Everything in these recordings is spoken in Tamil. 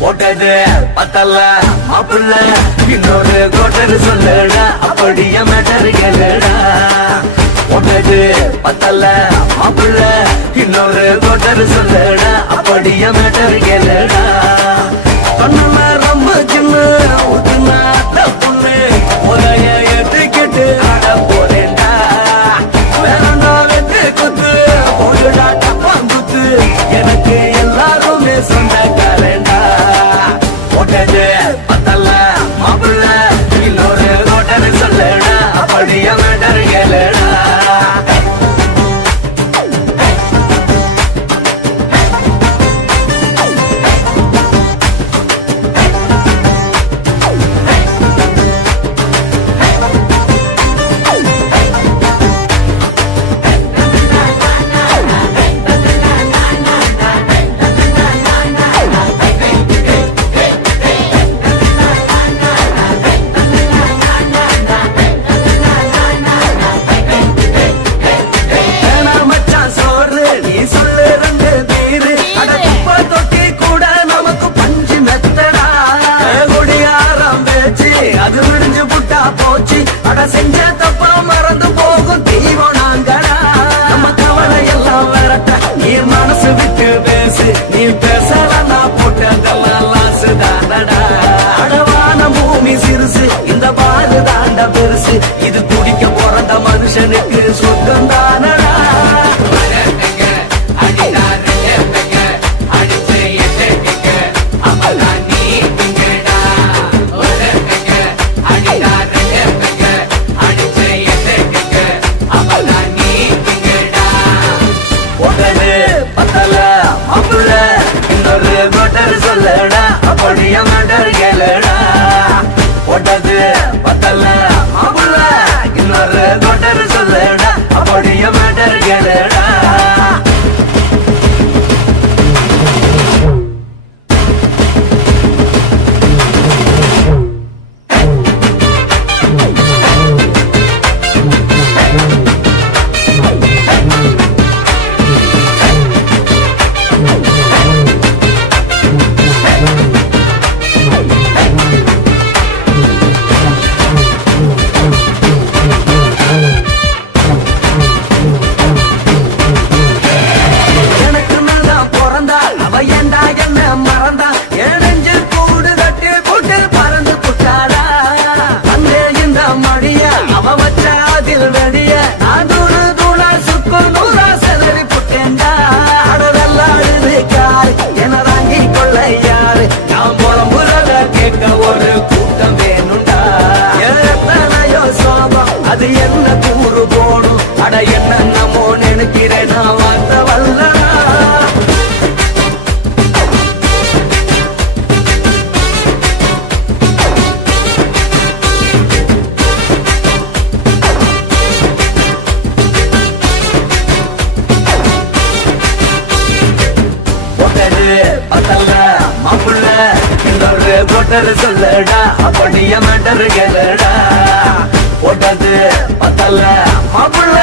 போட்டது பத்தல்ல மாப்பிள்ள இன்னொரு கோட்டர் சொல்லுடா அப்படியே மேட்டர் கேளுடா போட்டது பத்தல்ல மாப்பிள்ள இன்னொரு கோட்டர் சொல்லுடா அப்படியே மேட்டர் கேளுடா கண்ணுல ரொம்ப சின்ன ஊத்துனா தப்புன்னு உரைய ஏத்துக்கிட்டு ஆட போறேன்டா வேறண்டா வெட்டு குத்து போடுடா டப்பாங்குத்து எனக்கு எல்லாருமே சொந்தக்காரன்டா போட்டது பத்தல்ல மாப்பிள்ள இன்னொரு கோட்டர் சொல்லுடா அப்படியே மேட்டர் கேளுடா செஞ்ச தப்பா மறந்து போகும் தெய்வம் நாங்கடா நம்ம கவலை எல்லாம் வரட்ட நீ மனசு விட்டு பேசு நீ பேசலன்னா போட்டதெல்லாம் லாசு தானடா அடவான பூமி சிறுசு இந்த பாடு தாண்ட பெருசு இது குடிக்க பிறந்த மனுஷனுக்கு சொர்க்கம் தானடா சொல்லடா அப்படியே மேட்டர் கேளுடா போட்டது பத்தல்ல மாப்பிள்ள இன்னொரு கோட்டர் சொல்லடா அப்படியே மேட்டர் கேளுடா ஒரு கூட்டம் வேணுண்டா எத்தனையோ சோபம் அது என்ன கூறு போடும் அட என்ன நம்மோ நினைக்கிறேன் நான் வார்த்த வல்லடா பத்தல்ல மாப்பிள்ள இன்னொரு கோட்டர் சொல்லடா அப்படியே மேட்டர் கேளுடா போட்டது பத்தல்ல மாப்பிள்ள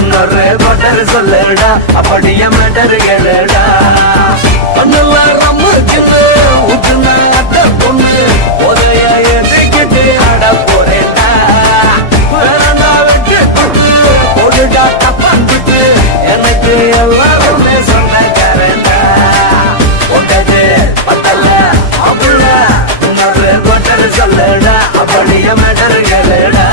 இன்னொரு கோட்டர் சொல்லடா அப்படியே மேட்டர் கேளுடா கண்ணுல ரொம்ப சின்ன ஊத்துனா பொண்ணு உதய ஏத்துக்கிட்டு ஆட போறேன்டா வேறண்டா வெட்டு குத்து போடுடா தப்பாந்துட்டு எனக்கு எல்லாருமே சொந்தக்காரன்டா போட்டது பத்தல்ல மாப்பிள்ள இன்னொரு கோட்டர் சொல்லடா அப்படியே மேட்டர் கேளுடா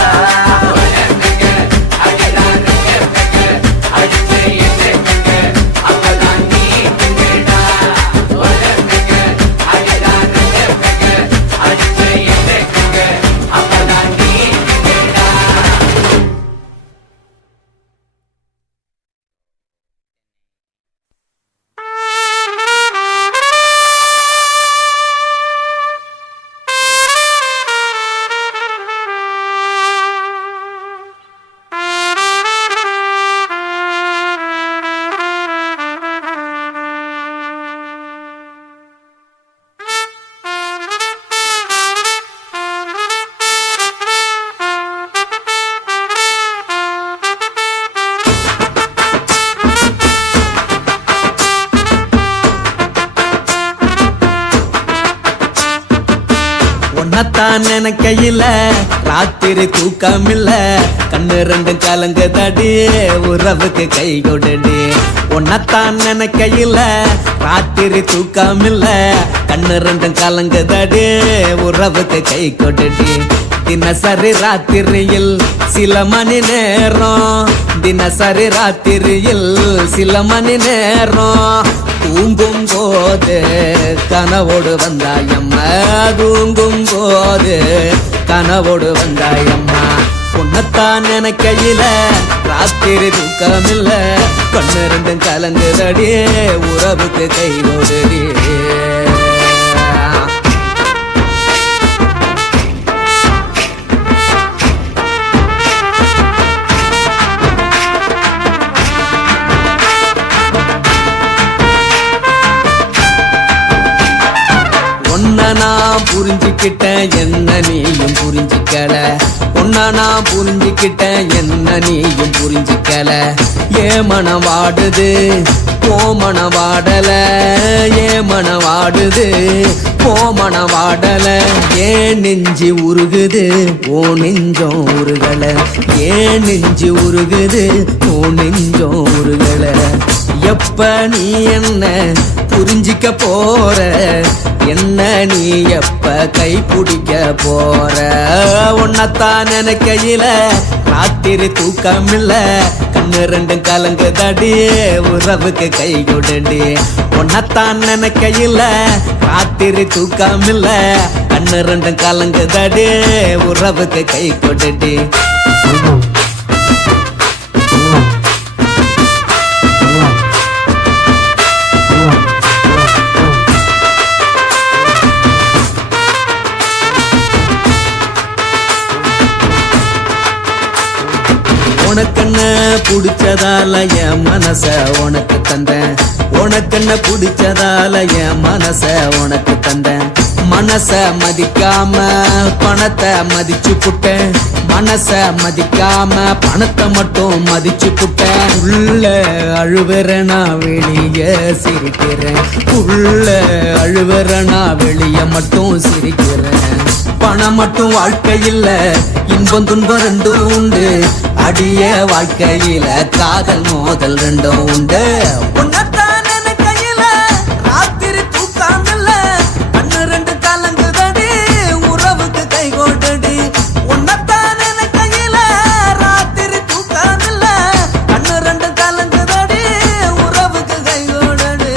உன்னத்தான் நினைக்கையில ராத்திரி தூக்கமில்ல கண்ணு ரெண்டும் கலங்குதடி உறவுக்கு கை கொடுடி உன்னத்தான் நினைக்கையில ராத்திரி தூக்கமில்ல கண்ணு ரெண்டும் கலங்குதடி உறவுக்கு கை கொடுடி தினசரி ராத்திரியில் சில மணி நேரம் தினசரி ராத்திரியில் சில மணி நேரம் தூங்கும் போது கனவோடு வந்தாயம்மா தூங்கும் போது கனவோடு வந்தாயம்மா உன்னத்தான் நினைக்கையில ராத்திரி தூக்கமில்ல கண்ணு ரெண்டும் கலங்குதடி உறவுக்கு கை கொடுடி நான் புரிஞ்சுக்கிட்டேன் என்ன நீயும் புரிஞ்சுக்கல உன்ன நான் புரிஞ்சுக்கிட்டேன் என்ன நீயும் புரிஞ்சுக்கல ஏன் மனம் வாடுது போ மனம் வாடல ஏன் மனம் வாடுது போ மனம் வாடல ஏன் நெஞ்சு உருகுது ஓ நெஞ்சம் உருகல ஏன் நெஞ்சு உருகுது ஓ நெஞ்சம் உருகல எப்ப நீ என்ன புரிஞ்சிக்க போற என்ன நீ எப்ப கை பிடிக்க போற உன்னத்தான் நினைக்கையில ராத்திரி தூக்கமில்ல கண்ணு ரெண்டும் கலங்குதடி உறவுக்கு கை கொடுடி உன்னத்தான் நினைக்கையில ராத்திரி தூக்கமில்ல கண்ணு ரெண்டும் கலங்குதடி உறவுக்கு கை கொடுடி உனக்கென்ன பிடிச்சதால என் மனச உனக்கு தந்தேன் உனக்கென்ன பிடிச்சதால என் மனச உனக்கு தந்தேன் மனச மதிக்காம பணத்தை மதிச்சு புட்டேன் மனச மதிக்காம பணத்தை மட்டும் மதிச்சு புட்டேன் உள்ள அழுவுற நான் வெளிய சிரிக்கிறேன் உள்ள அழுவுற நான் வெளிய மட்டும் சிரிக்கிறேன் பணம் மட்டும் வாழ்க்கையில் இன்பம் துன்பம் ரெண்டும் உண்டு அடிய வாழ்க்கையில காதல் மோதல் ரெண்டும் உண்டு உன்னத்தான் நினைக்கையில ராத்திரி தூக்கமில்ல கண்ணு ரெண்டு கலங்குதடி உறவுக்கு கை கொடுடி உன்னத்தான் நினைக்கையில ராத்திரி தூக்கமில்ல கண்ணு ரெண்டு கலங்குதடி உறவுக்கு கை கொடுடி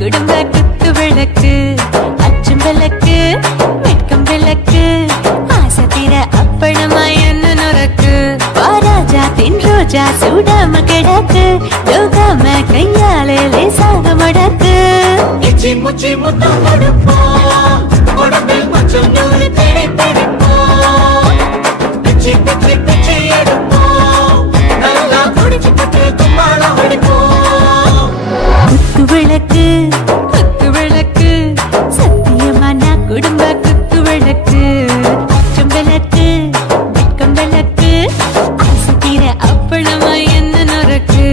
குடும்ப குத்து விளக்கு மூச்சு முத்தம் கொடுப்போம் உடம்பில் மச்சம் நூறு தேடி பிடிப்போம் பிச்சு பிச்சு பிச்சு எடுப்போம் நல்லா குடிச்சு பட்டு கும்பாளம் அடிப்போம் குத்து விளக்கு சத்தியமான குடும்ப குத்து விளக்கு அச்சம் விளக்கு வெட்கம் விளக்கு ஆசை தீர அப்பளமா என்ன நொறுக்கு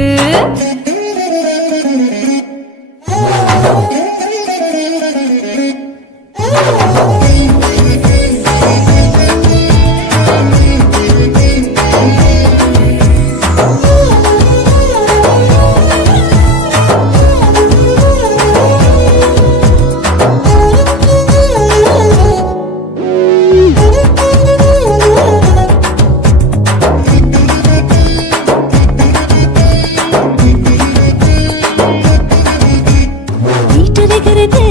வீட்டுகிறது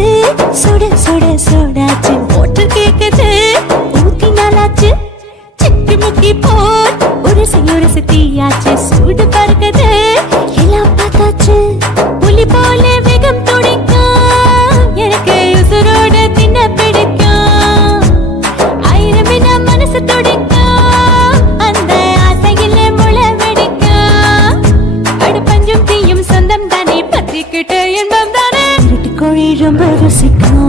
சுட சுட சோடாச்சு மோட்டர் கேக்குது ஊத்தி நாளாச்சு சிக்கி முக்கி போல் உரசி தீயாச்சு சூடு பறக்குது எல்லாம் பார்த்தாச்சு புலி போல வேகம் துடிக்கும் எனக்கு உசுரோட தின்ன பிடிக்கும் ஆயிரம் என்ன மனசு துடிக்கும் அந்த ஆசையில முளை வெடிக்கும் அடுப்பஞ்சும் தீயும் சொந்தம் தானே பத்திக்கிட்டு இன்பம் தானே கோழி ரொம்ப ருசிக்கும்